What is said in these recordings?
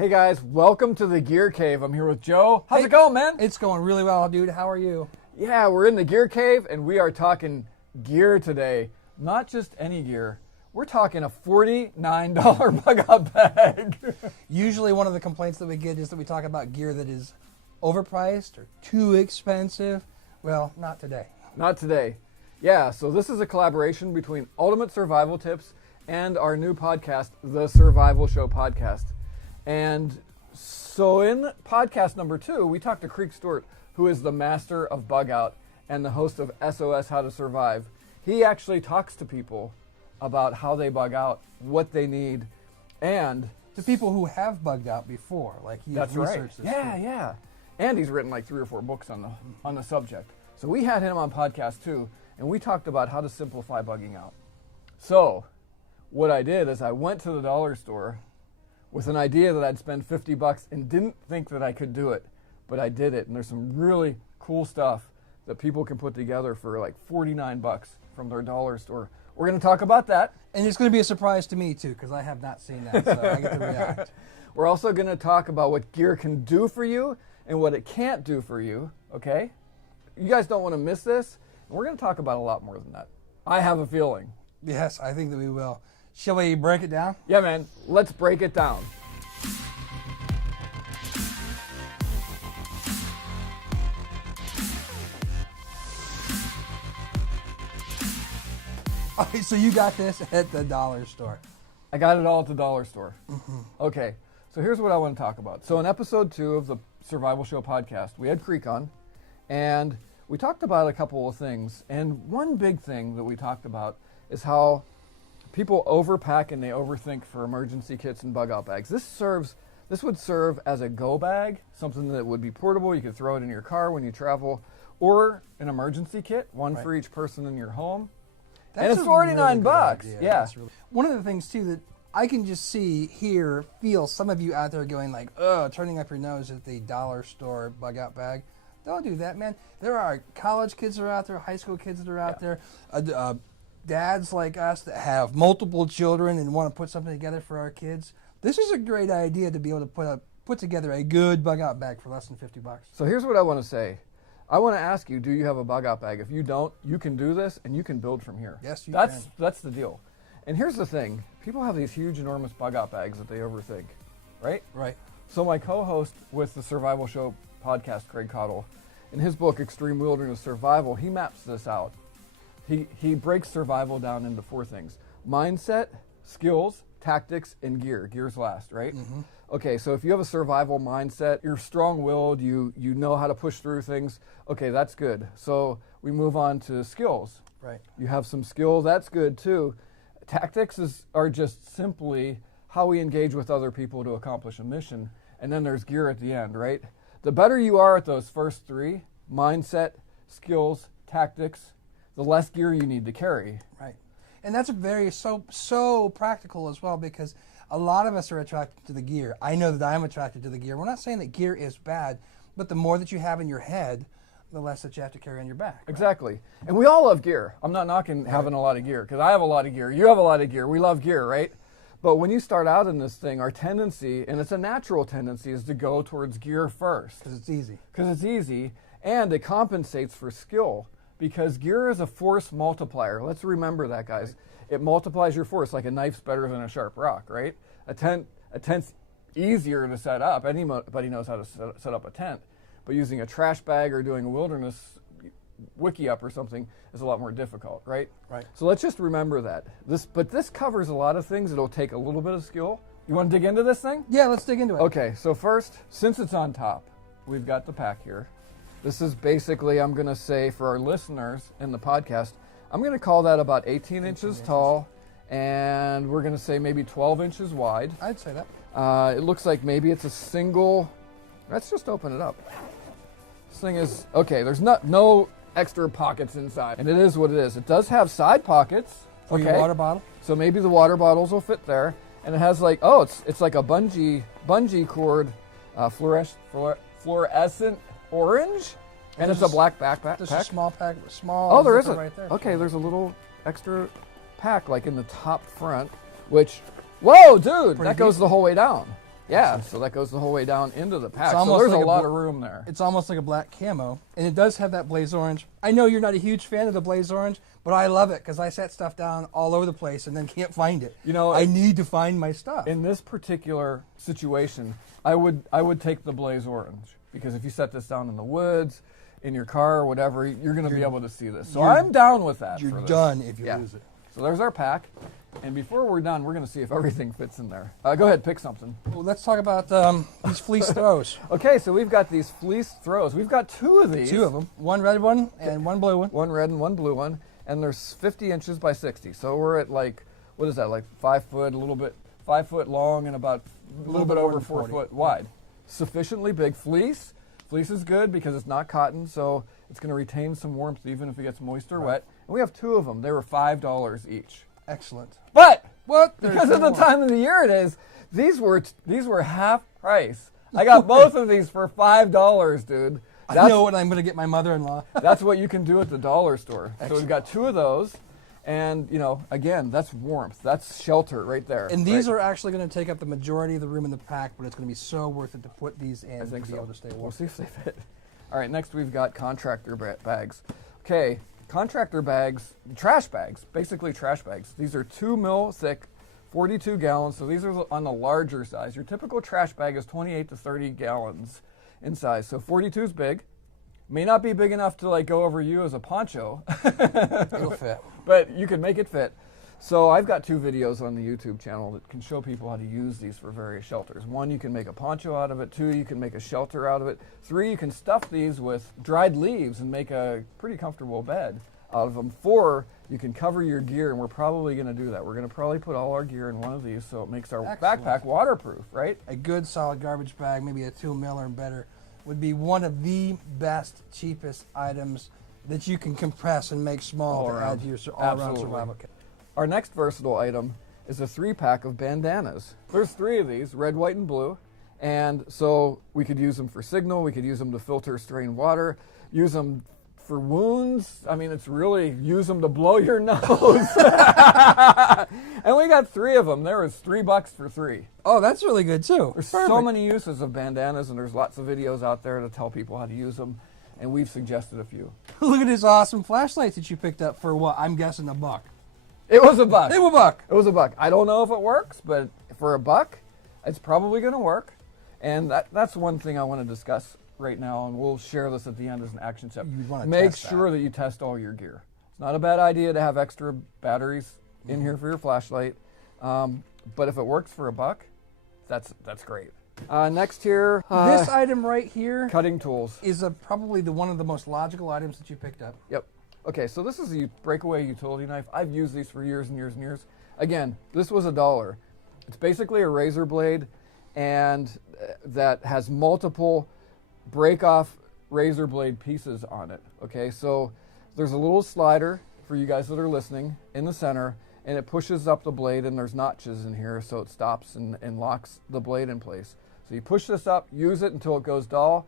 Hey guys, welcome to the Gear Cave. I'm here with Joe. How's it going, man? It's going really well, dude. How are you? Yeah, we're in the Gear Cave and we are talking gear today. Not just any gear. We're talking a $49 bug-out bag. Usually one of the complaints that we get is that we talk about gear that is overpriced or too expensive. Well, not today. Not today. Yeah, so this is a collaboration between Ultimate Survival Tips and our new podcast, The Survival Show Podcast. And so in podcast number 2, we talked to Creek Stewart, who is the master of bug out and the host of SOS How to Survive. He actually talks to people about how they bug out, what they need, and To people who have bugged out before, like he's that's right. researched this. Yeah. And he's written like 3 or 4 books on the subject. So we had him on podcast too, and we talked about how to simplify bugging out. So what I did is I went to the dollar store with an idea that I'd spend $50 and didn't think that I could do it, but I did it. And there's some really cool stuff that people can put together for like $49 from their dollar store. We're going to talk about that. And it's going to be a surprise to me too, because I have not seen that, so I get to react. We're also going to talk about what gear can do for you and what it can't do for you, okay? You guys don't want to miss this. And we're going to talk about a lot more than that. I have a feeling. Yes, I think that we will. Shall we break it down? Yeah, man, let's break it down. Okay, so you got this at the dollar store. I got it all at the dollar store. Okay, so here's what I want to talk about. So in episode 2 of the Survival Show podcast, we had Creek on, and we talked about a couple of things. And one big thing that we talked about is how people overpack and they overthink for emergency kits and bug out bags. This would serve as a go bag, something that would be portable. You could throw it in your car when you travel, or an emergency kit, one for each person in your home. And it's a $49 really good bucks. idea. Yeah. One of the things too that I can just see, hear, feel some of you out there going like, "Ugh," turning up your nose at the dollar store bug out bag. Don't do that, man. There are college kids that are out there, high school kids that are out there, dads like us that have multiple children and want to put something together for our kids. This is a great idea to be able to put together a good bug out bag for less than $50. So here's what I want to say. I want to ask you, do you have a bug out bag? If you don't, you can do this and you can build from here. Yes, you can. That's the deal. And here's the thing. People have these huge, enormous bug out bags that they overthink, right? Right. So my co-host with the Survival Show podcast, Craig Cottle, in his book, Extreme Wilderness Survival, he maps this out. He breaks survival down into 4 things: mindset, skills, tactics, and gear. Gear's last, right? Mm-hmm. Okay, so if you have a survival mindset, you're strong-willed, you know how to push through things, okay, that's good. So we move on to skills. Right. You have some skill, that's good too. Tactics are just simply how we engage with other people to accomplish a mission. And then there's gear at the end, right? The better you are at those first 3, mindset, skills, tactics, the less gear you need to carry. Right. And that's so practical as well, because a lot of us are attracted to the gear. I know that I'm attracted to the gear. We're not saying that gear is bad, but the more that you have in your head, the less that you have to carry on your back. Right? Exactly. And we all love gear. I'm not knocking having a lot of gear, because I have a lot of gear. You have a lot of gear. We love gear, right? But when you start out in this thing, our tendency, and it's a natural tendency, is to go towards gear first. Because it's easy. Because it's easy, and it compensates for skill, because gear is a force multiplier. Let's remember that, guys. Right. It multiplies your force, like a knife's better than a sharp rock, right? A tent's easier to set up. Anybody knows how to set up a tent. But using a trash bag or doing a wilderness wiki up or something is a lot more difficult, right? Right. So let's just remember that. But this covers a lot of things. It'll take a little bit of skill. You want to dig into this thing? Yeah, let's dig into it. Okay, so first, since it's on top, we've got the pack here. This is basically, I'm going to say for our listeners in the podcast, I'm going to call that about 18 inches tall, and we're going to say maybe 12 inches wide. I'd say that. It looks like maybe it's a single. Let's just open it up. This thing is, okay, there's no extra pockets inside, and it is what it is. It does have side pockets. For your water bottle? So maybe the water bottles will fit there. And it has like, it's like a bungee cord, fluorescent orange. And it's a black backpack. There's a small pack, there is right there. Okay, there's a little extra pack like in the top front, which, whoa, dude, that goes the whole way down. Yeah, so that goes the whole way down into the pack. So almost there's like a a lot of room there. It's almost like a black camo, and it does have that blaze orange. I know you're not a huge fan of the blaze orange, but I love it because I set stuff down all over the place and then can't find it. You know, I need to find my stuff. In this particular situation, I would take the blaze orange, because if you set this down in the woods, in your car or whatever, you're going to be able to see this. So I'm down with that. You're done if you lose it. So there's our pack. And before we're done, we're going to see if everything fits in there. Go ahead, pick something. Well, let's talk about these fleece throws. Okay, so we've got these fleece throws. We've got two of these. Two of them. One red one and one blue one. One red and one blue one. And they're 50 inches by 60. So we're at like, what is that, like 5 foot, 5 foot long and about a little bit over 4 foot wide. Sufficiently big fleece. Fleece is good because it's not cotton, so it's going to retain some warmth even if it gets moist or wet. And we have two of them. They were $5 each. Excellent. But what? Because of the time of the year it is, these were half price. I got both of these for $5, dude. I know what I'm going to get my mother-in-law. That's what you can do at the dollar store. Excellent. So we've got two of those, and again, that's warmth. That's shelter right there. And these are actually going to take up the majority of the room in the pack, but it's going to be so worth it to put these in to be able to stay warm. We'll see if they fit. All right, next we've got contractor bags. Okay. Contractor bags, trash bags, basically trash bags. These are 2 mil thick, 42 gallons, so these are on the larger size. Your typical trash bag is 28 to 30 gallons in size, so 42 is big. May not be big enough to like go over you as a poncho. It'll fit. But you can make it fit. So I've got 2 videos on the YouTube channel that can show people how to use these for various shelters. 1, you can make a poncho out of it. 2, you can make a shelter out of it. 3, you can stuff these with dried leaves and make a pretty comfortable bed out of them. 4, you can cover your gear, and we're probably going to do that. We're going to probably put all our gear in one of these so it makes our backpack waterproof, right? A good solid garbage bag, maybe a 2 mil or better, would be one of the best, cheapest items that you can compress and make small to add to your all-around survival kit. Our next versatile item is a 3-pack of bandanas. There's 3 of these, red, white, and blue. And so we could use them for signal, we could use them to filter strained water, use them for wounds. I mean, it's really use them to blow your nose. And we got 3 of them. There was $3 for 3. Oh, that's really good too. There's so many uses of bandanas, and there's lots of videos out there to tell people how to use them. And we've suggested a few. Look at this awesome flashlight that you picked up for what? I'm guessing $1. It was $1. They were $1. It was $1. I don't know if it works, but for $1, it's probably going to work. And that's one thing I want to discuss right now, and we'll share this at the end as an action step. Make sure that you test all your gear. It's not a bad idea to have extra batteries in here for your flashlight, but if it works for $1, that's great. Next here, this item right here, cutting tools, is probably one of the most logical items that you picked up. Yep. Okay, so this is a breakaway utility knife. I've used these for years and years and years. Again, this was $1. It's basically a razor blade, and that has multiple break-off razor blade pieces on it. Okay, so there's a little slider for you guys that are listening in the center, and it pushes up the blade, and there's notches in here, so it stops and locks the blade in place. So you push this up, use it until it goes dull,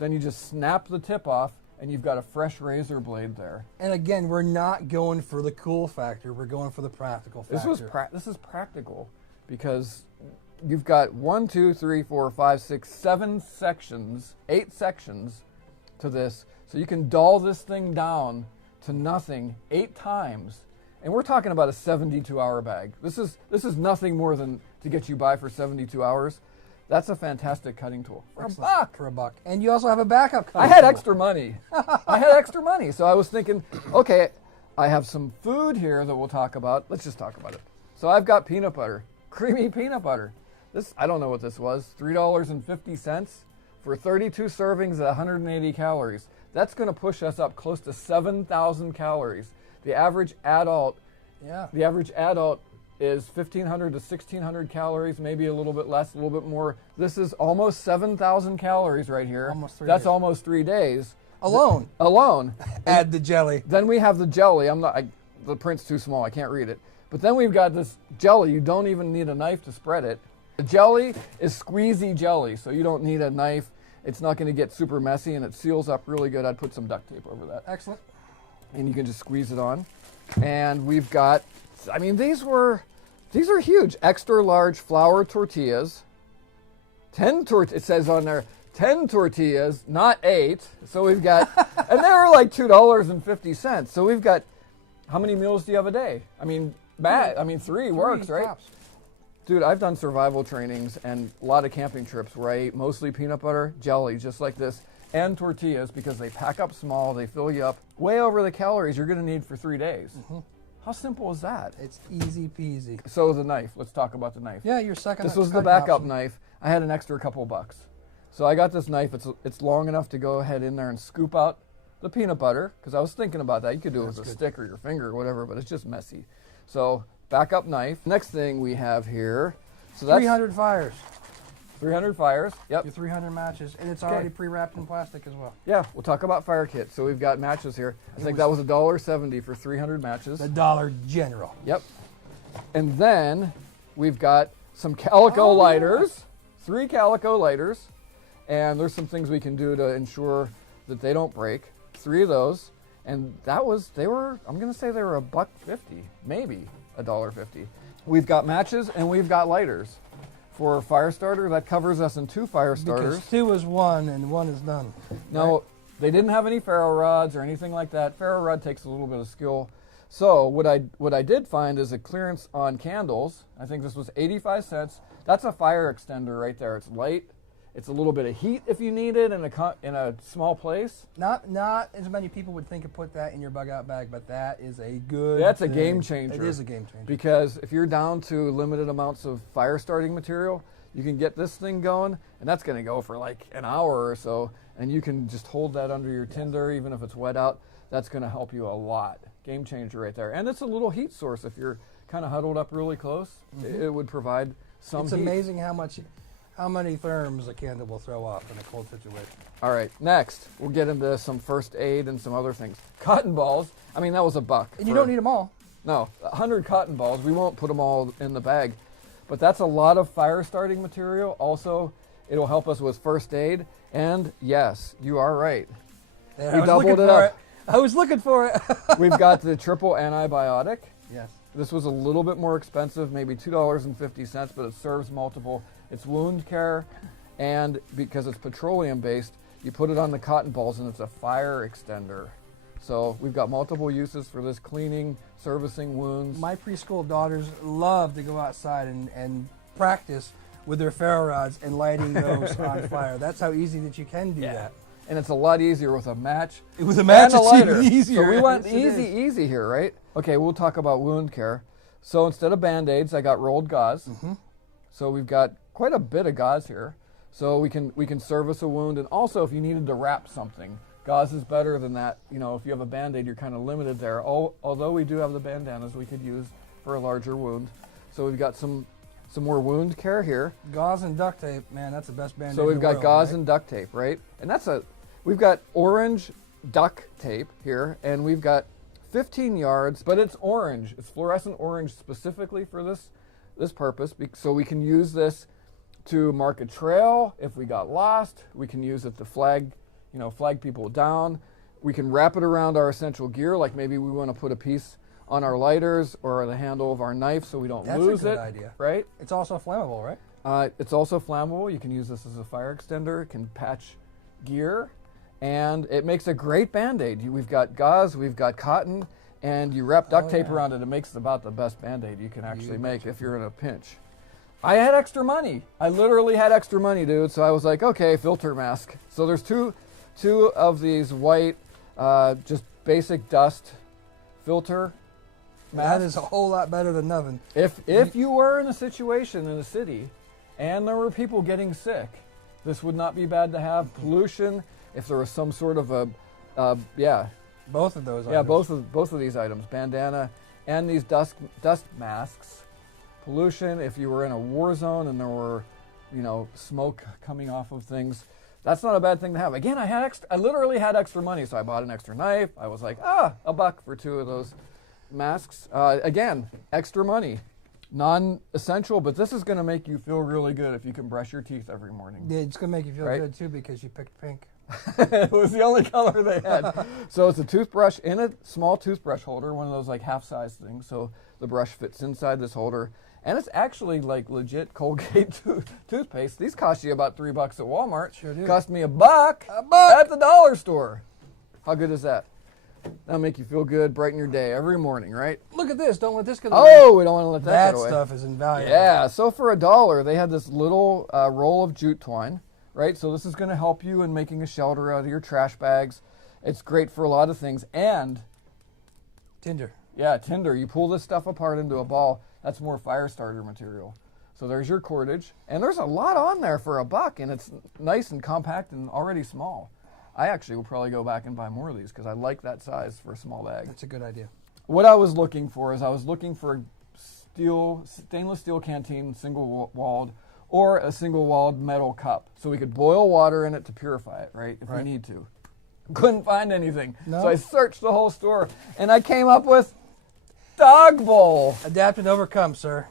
then you just snap the tip off, and you've got a fresh razor blade there. And again, we're not going for the cool factor. We're going for the practical factor. This is practical because you've got 1, 2, 3, 4, 5, 6, 7 sections, 8 sections to this. So you can dull this thing down to nothing 8 times. And we're talking about a 72-hour bag. This is nothing more than to get you by for 72 hours. That's a fantastic cutting tool. For $1. For $1. And you also have a backup cutting I had tool. extra money. I had extra money. So I was thinking, okay, I have some food here that we'll talk about. Let's just talk about it. So I've got peanut butter, creamy peanut butter. This, I don't know what this was, $3.50 for 32 servings at 180 calories. That's going to push us up close to 7,000 calories. The average adult is 1,500 to 1,600 calories, maybe a little bit less, a little bit more. This is almost 7,000 calories right here. Almost 3 That's days. Almost 3 days. Alone. Add the jelly. Then we have the jelly. The print's too small. I can't read it. But then we've got this jelly. You don't even need a knife to spread it. The jelly is squeezy jelly, so you don't need a knife. It's not going to get super messy, and it seals up really good. I'd put some duct tape over that. Excellent. And you can just squeeze it on. And we've got, these are huge. Extra large flour tortillas. It says on there 10 tortillas, not 8. So we've got, and they were like $2.50. So we've got, how many meals do you have a day? I mean, 3 works, right? Tops. Dude, I've done survival trainings and a lot of camping trips where I ate mostly peanut butter, jelly, just like this, and tortillas because they pack up small, they fill you up way over the calories you're going to need for 3 days. How simple is that? It's easy peasy. So the knife, let's talk about the knife. Yeah, your second. This was the cutting backup option. knife. I had an extra couple bucks. So I got this knife. It's long enough to go ahead in there and scoop out the peanut butter, because I was thinking about that. You could do it with a stick or your finger or whatever, but it's just messy. So backup knife. Next thing we have here. So that's 300 fires. 300 fires. Yep. Your 300 matches, and it's Okay. already pre-wrapped in plastic as well. Yeah, we'll talk about fire kit. So we've got matches here. I think that was $1.70 for 300 matches. The Dollar General. Yep. And then we've got some calico lighters, 3 calico lighters, and there's some things we can do to ensure that they don't break. 3 of those, and I'm going to say they were $1.50, maybe $1.50. We've got matches and we've got lighters. For a fire starter, that covers us in 2 fire starters. Because 2 is 1 and 1 is none. No, they didn't have any ferro rods or anything like that. Ferro rod takes a little bit of skill. So what I did find is a clearance on candles. I think this was 85 cents. That's a fire extender right there. It's light. It's a little bit of heat if you need it in a small place. Not as many people would think of put that in your bug out bag, but that is a good. That's a thing. game changer. It is a game changer. Because if you're down to limited amounts of fire starting material, you can get this thing going, and that's going to go for like an hour or so, and you can just hold that under your tinder even if it's wet out. That's going to help you a lot. Game changer right there. And it's a little heat source. If you're kind of huddled up really close, it would provide some It's heat. amazing how many therms a candle will throw off in a cold situation. All right, next, we'll get into some first aid and some other things. Cotton balls. I mean, that was $1. And you don't need them all. No, 100 cotton balls. We won't put them all in the bag. But that's a lot of fire starting material. Also, it'll help us with first aid. And yes, you are right. Yeah, We I was doubled looking it for up. I was looking for it. We've got the triple antibiotic. Yes. This was a little bit more expensive, maybe $2.50, but it serves multiple. It's wound care, and because it's petroleum based, you put it on the cotton balls and it's a fire extender. So we've got multiple uses for this: cleaning, servicing wounds. My preschool daughters love to go outside and practice with their ferro rods and lighting those on fire. That's how easy that you can do that. And it's a lot easier with a match. With a match, and a it's lighter. even easier. So we went Yes, it is. easy here, right? Okay, we'll talk about wound care. So instead of Band-Aids, I got rolled gauze. So we've got quite a bit of gauze here. So we can service a wound, and also if you needed to wrap something, gauze is better than that. You know, if you have a Band-Aid, you're kind of limited there. Although we do have the bandanas we could use for a larger wound. So we've got some more wound care here. Gauze and duct tape, man, that's the best band-aid So in we've the got world, gauze right? and duct tape, right? And we've got orange duct tape here, and we've got 15 yards, but it's orange. It's fluorescent orange specifically for this purpose. So we can use this to mark a trail if we got lost. We can use it to flag people down. We can wrap it around our essential gear, like maybe we want to put a piece on our lighters or the handle of our knife so we don't That's lose a good it. idea. Right? It's also flammable, right? It's also flammable. You can use this as a fire extender. It can patch gear, and it makes a great Band-Aid. We've got gauze, we've got cotton, and you wrap duct tape around it. It makes about the best Band-Aid you can actually make if you're in a pinch. I had extra money. I literally had extra money, dude. So I was like, okay, filter mask. So there's two of these white, just basic dust filter masks. That is a whole lot better than nothing. If you were in a situation in a city and there were people getting sick, this would not be bad to have. Pollution, if there was some sort of Both of those. yeah, items. both of these items, bandana and these dust masks. Pollution, if you were in a war zone and there were, smoke coming off of things, that's not a bad thing to have. Again, I literally had extra money, so I bought an extra knife. I was like, $1 for 2 of those masks. Again, extra money. Non-essential, but this is going to make you feel really good if you can brush your teeth every morning. Yeah, it's gonna make you feel Right? good too because you picked pink. It was the only color they had. So it's a toothbrush in a small toothbrush holder, one of those like half-size things. So the brush fits inside this holder, And it's actually like legit Colgate toothpaste. These cost you about $3 at Walmart. Sure do. Cost me $1 at the dollar store. How good is that? That'll make you feel good, brighten your day every morning, right? Look at this. Don't let this go. Oh, we don't want to let that That get away. stuff is invaluable. Yeah, so for $1, they had this little roll of jute twine, right? So this is going to help you in making a shelter out of your trash bags. It's great for a lot of things. And Tinder. yeah, tinder. You pull this stuff apart into a ball. That's more fire starter material. So there's your cordage. And there's a lot on there for $1, and it's nice and compact and already small. I actually will probably go back and buy more of these because I like that size for a small bag. That's a good idea. What I was looking for is I was looking for a stainless steel canteen, single-walled, or a single-walled metal cup. So we could boil water in it to purify it, right, if we need to. Couldn't find anything. No? So I searched the whole store, and I came up with dog bowl. Adapt and overcome, sir.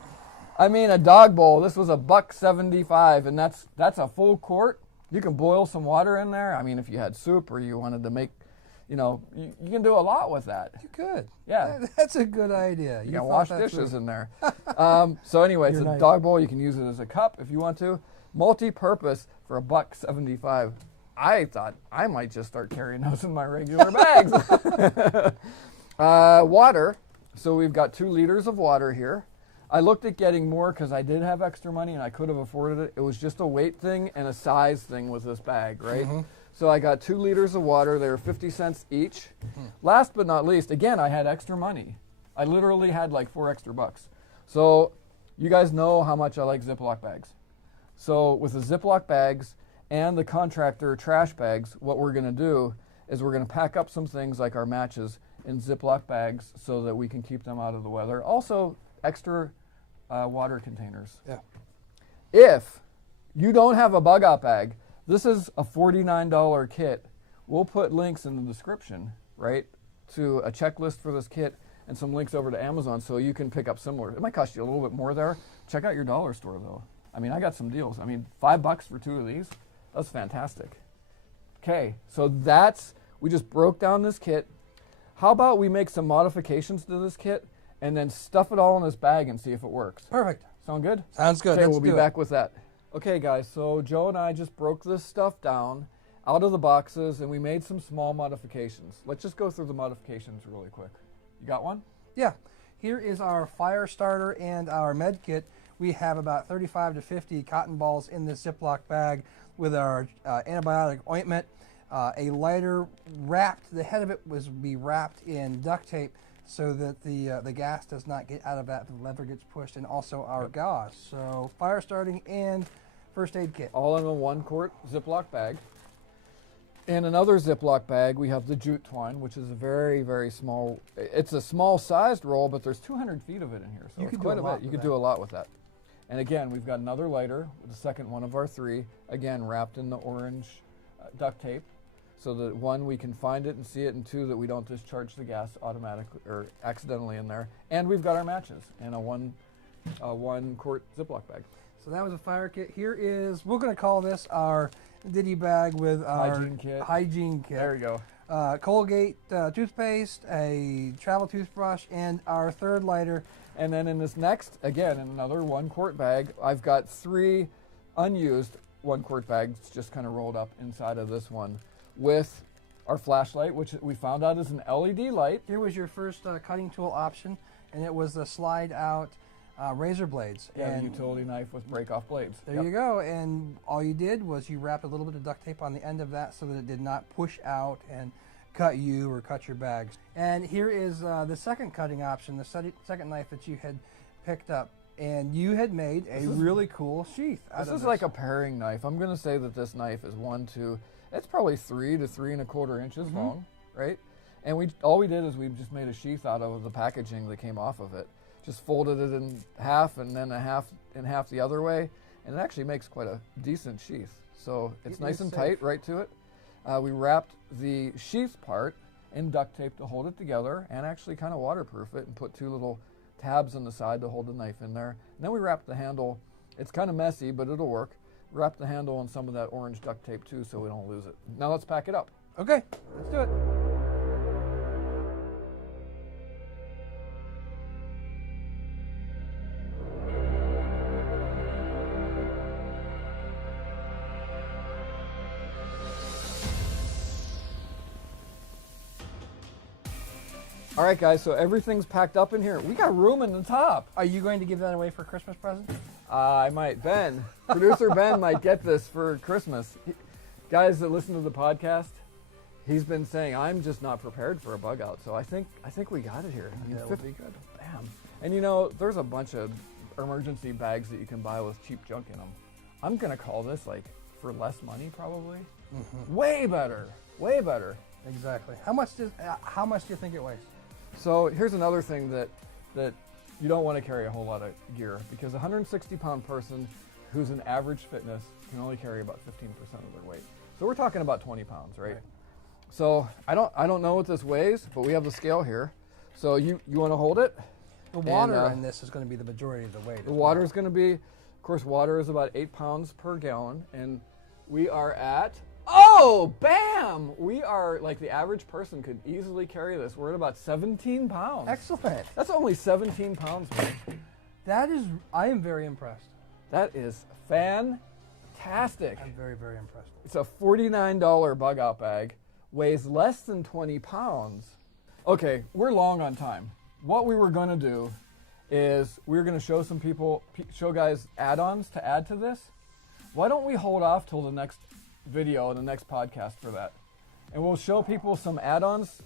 I mean, a dog bowl. This was $1.75, and that's a full quart. You can boil some water in there. I mean, if you had soup or you wanted to make, you can do a lot with that. You could. Yeah. That's a good idea. You can wash dishes in there. So anyway, it's a nice. dog bowl. You can use it as a cup if you want to. Multi-purpose for $1.75. I thought I might just start carrying those in my regular bags. Water. So we've got 2 liters of water here. I looked at getting more because I did have extra money and I could have afforded it. It was just a weight thing and a size thing with this bag, right? Mm-hmm. So I got 2 liters of water. They were 50 cents each. Mm-hmm. Last but not least, again, I had extra money. I literally had like $4 extra. So you guys know how much I like Ziploc bags. So with the Ziploc bags and the contractor trash bags, what we're going to do is we're going to pack up some things like our matches in Ziploc bags so that we can keep them out of the weather. Also, extra water containers. Yeah. If you don't have a bug out bag, this is a $49 kit. We'll put links in the description, right, to a checklist for this kit and some links over to Amazon so you can pick up similar. It might cost you a little bit more there. Check out your dollar store, though. I mean, I got some deals. I mean, $5 for 2 of these. That's fantastic. Okay, so we just broke down this kit. How about we make some modifications to this kit and then stuff it all in this bag and see if it works? Perfect. Sound good? Sounds good. Okay, Let's we'll be do back with that. Okay, guys, so Joe and I just broke this stuff down out of the boxes, and we made some small modifications. Let's just go through the modifications really quick. You got one? Yeah. Here is our fire starter and our med kit. We have about 35 to 50 cotton balls in this Ziploc bag with our antibiotic ointment. A lighter wrapped, the head of it was be wrapped in duct tape so that the gas does not get out of that, the lever gets pushed, and also our gauze. So fire starting and first aid kit. All in a 1-quart Ziploc bag. In another Ziploc bag, we have the jute twine, which is a very, very small, it's a small-sized roll, but there's 200 feet of it in here, so You it's could quite do a a lot bit. You with could do a lot with that. And again, we've got another lighter, the second one of our 3, again, wrapped in the orange duct tape, so that 1, we can find it and see it, and 2, that we don't discharge the gas automatically or accidentally in there. And we've got our matches in a 1-quart Ziploc bag. So that was a fire kit. Here is, we're going to call this our ditty bag with our hygiene kit. There you go. Colgate toothpaste, a travel toothbrush, and our 3rd lighter. And then in this next, again, in another 1-quart bag, I've got 3 unused 1-quart bags just kind of rolled up inside of this one with our flashlight, which we found out is an LED light. Here was your first cutting tool option, and it was the slide out razor blades. Yeah, and the utility knife with break-off blades. There you go. And all you did was you wrapped a little bit of duct tape on the end of that so that it did not push out and cut you or cut your bags. And here is the second cutting option, the second knife that you had picked up. And you had made a really cool sheath out of this. This is like a paring knife. I'm going to say that this knife is 1 to, it's probably 3 to 3 1/4 inches long, right? And all we did is we just made a sheath out of the packaging that came off of it. Just folded it in half and then half the other way, and it actually makes quite a decent sheath. So it's nice and tight right to it. We wrapped the sheath part in duct tape to hold it together and actually kind of waterproof it and put 2 little tabs on the side to hold the knife in there. And then we wrapped the handle. It's kind of messy, but it'll work. Wrap the handle in some of that orange duct tape too so we don't lose it. Now let's pack it up. Okay, let's do it. All right, guys, so everything's packed up in here. We got room in the top. Are you going to give that away for a Christmas present? I might. Producer Ben might get this for Christmas. Guys that listen to the podcast, he's been saying, I'm just not prepared for a bug out. So I think we got it here. I mean, That would be good. Bam. And you know, there's a bunch of emergency bags that you can buy with cheap junk in them. I'm going to call this like for less money probably. Way better. Way better. Exactly. How much do you think it weighs? So here's another thing that you don't want to carry a whole lot of gear, because a 160-pound person who's an average fitness can only carry about 15% of their weight. So we're talking about 20 pounds, right? So I don't know what this weighs, but we have the scale here. So you want to hold it? The water in this is going to be the majority of the weight. The water is going to be, of course, water is about 8 pounds per gallon, and we are at, oh, bam! We are, like, the average person could easily carry this. We're at about 17 pounds. Excellent. That's only 17 pounds, man. I am very impressed. That is fantastic. I'm very, very impressed. It's a $49 bug out bag, weighs less than 20 pounds. Okay, we're long on time. What we were going to do is we were going to show some people, show guys add-ons to add to this. Why don't we hold off till the next video and the next podcast for that? And we'll show people some add-ons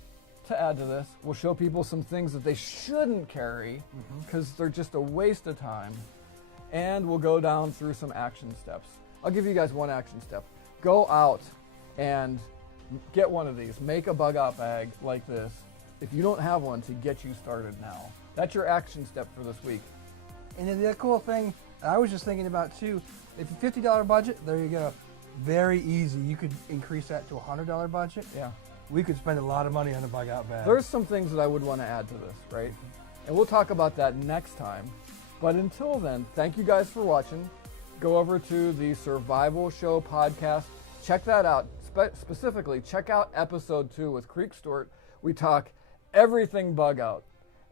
to add to this. We'll show people some things that they shouldn't carry because they're just a waste of time. And we'll go down through some action steps. I'll give you guys one action step. Go out and get one of these. Make a bug out bag like this if you don't have one, to get you started now. That's your action step for this week. And the cool thing I was just thinking about too, if a $50 budget, there you go. Very easy. You could increase that to a $100 budget. Yeah. We could spend a lot of money on a bug out bag. There's some things that I would want to add to this, right? And we'll talk about that next time. But until then, thank you guys for watching. Go over to the Survival Show podcast. Check that out. Specifically, check out episode 2 with Creek Stewart. We talk everything bug out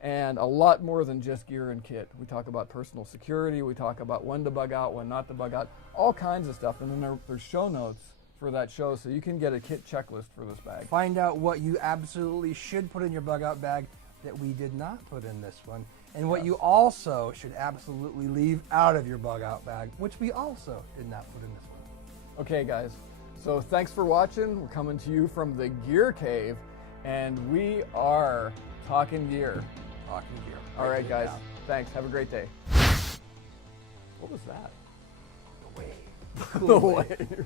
and a lot more than just gear and kit. We talk about personal security. We talk about when to bug out, when not to bug out, all kinds of stuff. And then there's show notes for that show, so you can get a kit checklist for this bag. Find out what you absolutely should put in your bug out bag that we did not put in this one, and what you also should absolutely leave out of your bug out bag, which we also did not put in this one. Okay, guys. So thanks for watching. We're coming to you from the Gear Cave, and we are talking gear. Talking gear. All right, guys. Thanks. Have a great day. What was that? The wave. The wave.